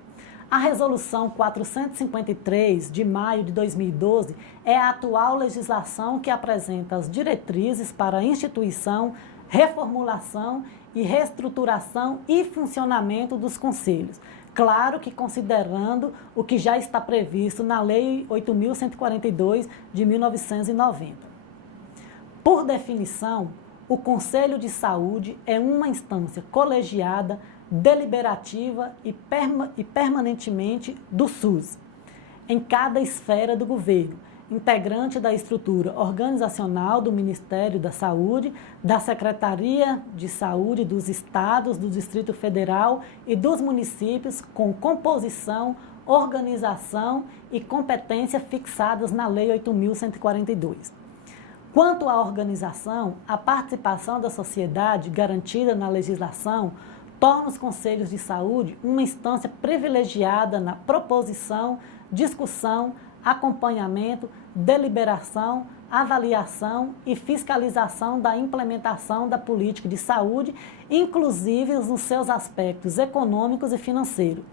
A Resolução 453, de maio de 2012, é a atual legislação que apresenta as diretrizes para a instituição, reformulação e reestruturação e funcionamento dos conselhos. Claro que considerando o que já está previsto na Lei 8.142, de 1990. Por definição, o Conselho de Saúde é uma instância colegiada, deliberativa e permanentemente do SUS, em cada esfera do governo, integrante da estrutura organizacional do Ministério da Saúde, da Secretaria de Saúde dos Estados, do Distrito Federal e dos municípios, com composição, organização e competência fixadas na Lei 8.142. Quanto à organização, a participação da sociedade garantida na legislação torna os conselhos de saúde uma instância privilegiada na proposição, discussão, acompanhamento, deliberação, avaliação e fiscalização da implementação da política de saúde, inclusive nos seus aspectos econômicos e financeiros.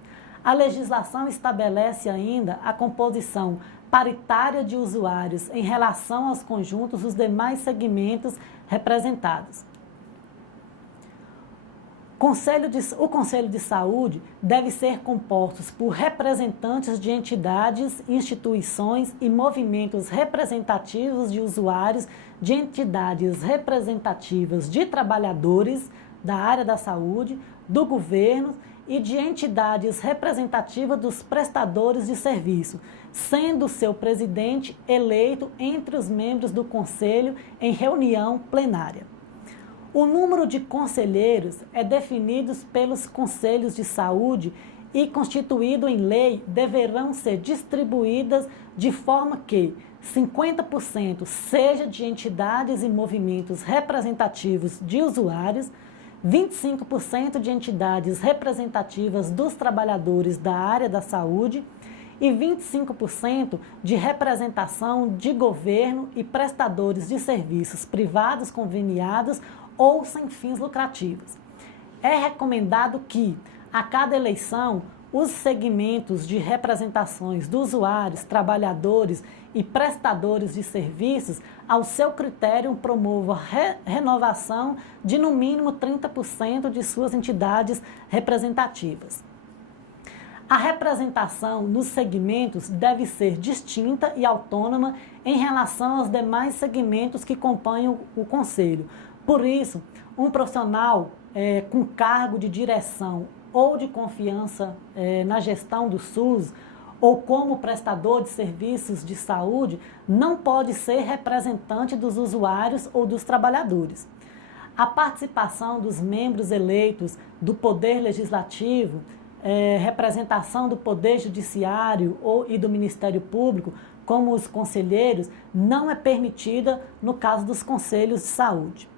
A legislação estabelece ainda a composição paritária de usuários em relação aos conjuntos dos demais segmentos representados. O Conselho de Saúde deve ser composto por representantes de entidades, instituições e movimentos representativos de usuários, de entidades representativas de trabalhadores da área da saúde, do governo e de entidades representativas dos prestadores de serviço, sendo seu presidente eleito entre os membros do Conselho em reunião plenária. O número de conselheiros é definido pelos conselhos de saúde e, constituído em lei, deverão ser distribuídas de forma que 50% seja de entidades e movimentos representativos de usuários, 25% de entidades representativas dos trabalhadores da área da saúde e 25% de representação de governo e prestadores de serviços privados conveniados ou sem fins lucrativos. É recomendado que, a cada eleição, os segmentos de representações dos usuários, trabalhadores e prestadores de serviços, ao seu critério, promovam renovação de no mínimo 30% de suas entidades representativas. A representação nos segmentos deve ser distinta e autônoma em relação aos demais segmentos que compõem o Conselho. Por isso, um profissional com cargo de direção ou de confiança na gestão do SUS ou como prestador de serviços de saúde não pode ser representante dos usuários ou dos trabalhadores. A participação dos membros eleitos do Poder Legislativo, representação do Poder Judiciário e do Ministério Público como os conselheiros, não é permitida no caso dos conselhos de saúde.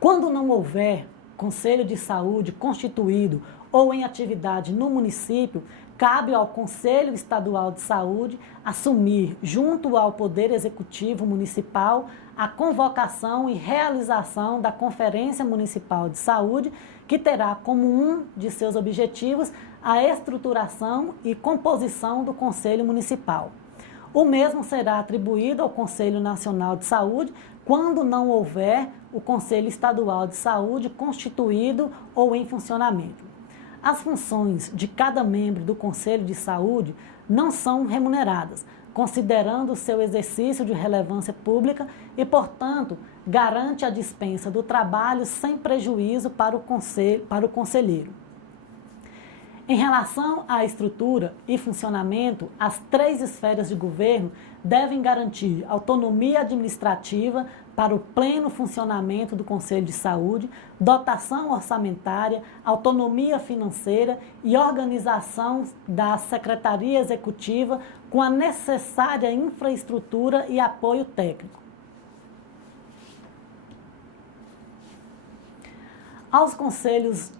Quando não houver conselho de saúde constituído ou em atividade no município, cabe ao Conselho Estadual de Saúde assumir, junto ao Poder Executivo Municipal, a convocação e realização da Conferência Municipal de Saúde, que terá como um de seus objetivos a estruturação e composição do Conselho Municipal. O mesmo será atribuído ao Conselho Nacional de Saúde quando não houver o Conselho Estadual de Saúde constituído ou em funcionamento. As funções de cada membro do Conselho de Saúde não são remuneradas, considerando o seu exercício de relevância pública e, portanto, garante a dispensa do trabalho sem prejuízo para o conselheiro. Em relação à estrutura e funcionamento, as 3 esferas de governo devem garantir autonomia administrativa para o pleno funcionamento do Conselho de Saúde, dotação orçamentária, autonomia financeira e organização da Secretaria Executiva com a necessária infraestrutura e apoio técnico. Aos conselhos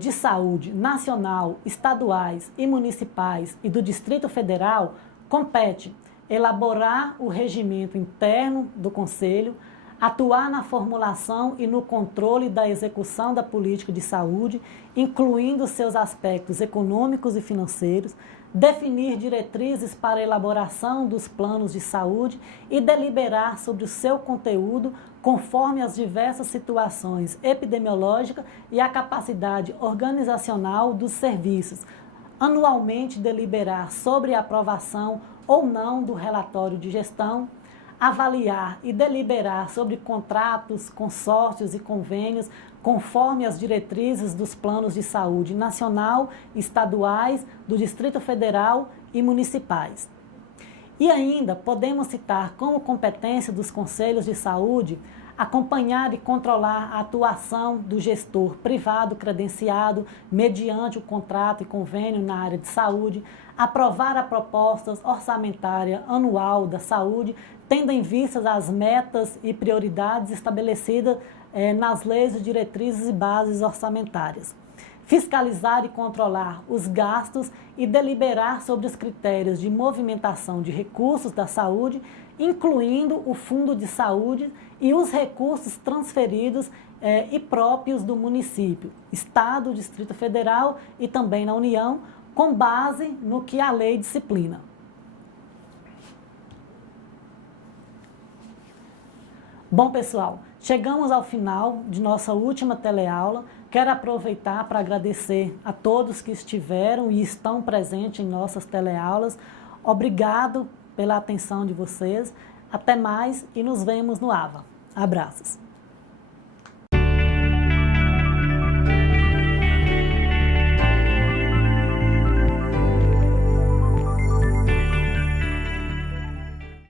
de saúde nacional, estaduais e municipais e do Distrito Federal, compete elaborar o regimento interno do Conselho, atuar na formulação e no controle da execução da política de saúde, incluindo seus aspectos econômicos e financeiros, definir diretrizes para a elaboração dos planos de saúde e deliberar sobre o seu conteúdo conforme as diversas situações epidemiológicas e a capacidade organizacional dos serviços. Anualmente deliberar sobre a aprovação ou não do relatório de gestão, avaliar e deliberar sobre contratos, consórcios e convênios conforme as diretrizes dos planos de saúde nacional, estaduais, do Distrito Federal e municipais. E ainda podemos citar como competência dos conselhos de saúde acompanhar e controlar a atuação do gestor privado credenciado mediante o contrato e convênio na área de saúde, aprovar a proposta orçamentária anual da saúde, tendo em vista as metas e prioridades estabelecidas nas leis de diretrizes e bases orçamentárias. Fiscalizar e controlar os gastos e deliberar sobre os critérios de movimentação de recursos da saúde, incluindo o Fundo de Saúde e os recursos transferidos e próprios do município, Estado, Distrito Federal e também na União, com base no que a lei disciplina. Bom, pessoal, chegamos ao final de nossa última teleaula. Quero aproveitar para agradecer a todos que estiveram e estão presentes em nossas teleaulas. Obrigado pela atenção de vocês. Até mais e nos vemos no AVA. Abraços.